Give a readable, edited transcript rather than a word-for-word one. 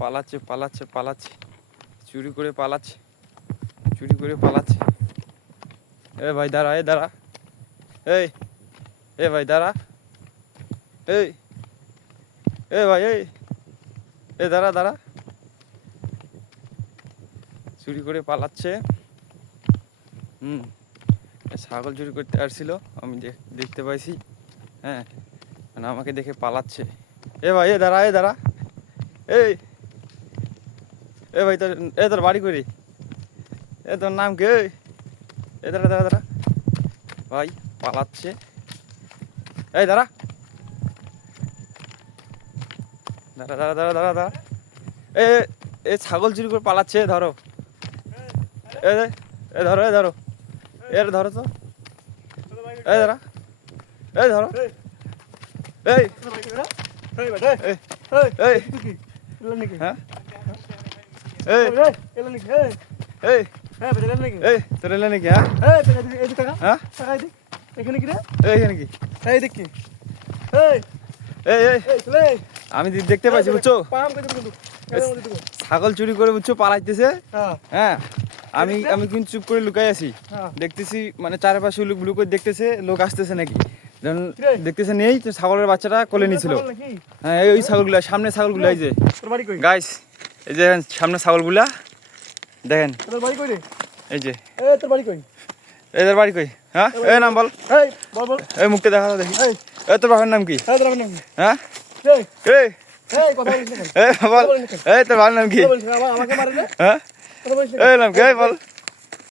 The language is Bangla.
পালাচ্ছে পালাচ্ছে পালাচ্ছে, চুরি করে পালাচ্ছে, চুরি করে পালাচ্ছে। এ ভাই দাঁড়া, এ দাঁড়া, এই এ ভাই দাঁড়া, এই এ ভাই, এই এ দাঁড়া দাঁড়া, চুরি করে পালাচ্ছে। ছাগল চুরি করতে আসছিল, আমি দেখতে পাইছি। হ্যাঁ, মানে আমাকে দেখে পালাচ্ছে। এ ভাই এ দাঁড়া, এ দাঁড়া, এই এ ভাই তোর বাড়ি করি, এ তোর নাম কে? এ দাঁড়া দাঁড়া দাঁড়া, ভাই পালাচ্ছে। এই দাঁড়া দাঁড়া দাঁড়া দাঁড়া দাঁড়া দাঁড়া, এ এ ছাগল চুরি করে পালাচ্ছে, ধরো। এ এ ধরো, এ ধরো, এর ধরো তো, এই দাঁড়া, এই ধরো, এই এই হ্যাঁ, এই এই এই তোর এলে নাকি? হ্যাঁ হ্যাঁ, এইখানে কি? এই দেখি, এই আমি দেখতে পাইছি, বুঝছো, ছাগল চুরি করে, বুঝছো, পালাইতেছে। হ্যাঁ, আমি আমি কিন্তু চুপ করে লুকাই আছি, দেখতেছি মানে চারপাশে লুক করে দেখতেছে, লোক আসতেছে নাকি, দেখতেছে নেই, তো ছাগলের বাচ্চাটা কোলে নিয়েছিল। হ্যাঁ, ওই ছাগলগুলা, সামনে ছাগলগুলা, এই যে গাইস, এই যে সামনে ছাগলগুলা দেখেন, এই যে এদের বাড়ি কই? হ্যাঁ, এই নাম বল, এই মুখটা দেখা দেখি, এই তোর বাবার নাম কি? হ্যাঁ, এই বল, এই তোর বাবার নাম কি? হ্যাঁ, এই নাম কি? বল।